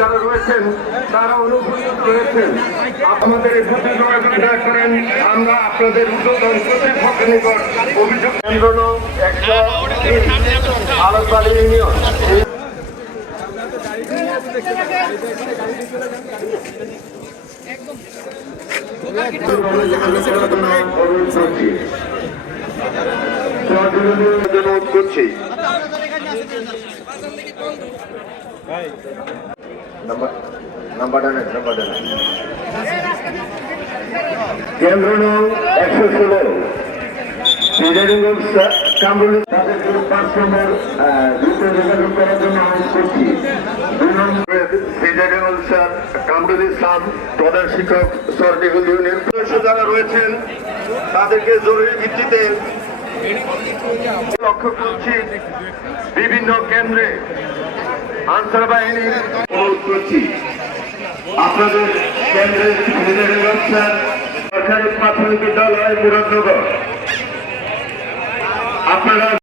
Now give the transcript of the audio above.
যারা রয়েছেন তারা অনুপস্থিত রয়েছেন। আমাদের এই প্রতি যোগাযোগ করেন। আমরা আপনাদের উদ্বোধন কর্তৃপক্ষের নিকট অভিযোগ কেন্দ্র নং 100 আলোকবাড়ি ইউনিয়ন অনুরোধ করছি। কেন্দ্র নং 116 কামরুল তাদেরকে 5 নম্বর দ্রুত যোগাযোগ করার জন্য অনুরোধ করছি। 2 নম্বরে সিজারিয়াল স্যার কামরুল ইসলাম প্রধান শিক্ষক সরডিগুল ইউনিয়ন সদস্য যারা রয়েছেন তাদেরকে জরুরি ভিত্তিতে লক্ষ্য করছি। বিভিন্ন কেন্দ্রে আনসার বাহিনীর অনুরোধ করছি। আপনাদের কেন্দ্রের সিজারিয়াল স্যার সরকারি প্রাথমিক বিদ্যালয় মুরাদনগর আপনারা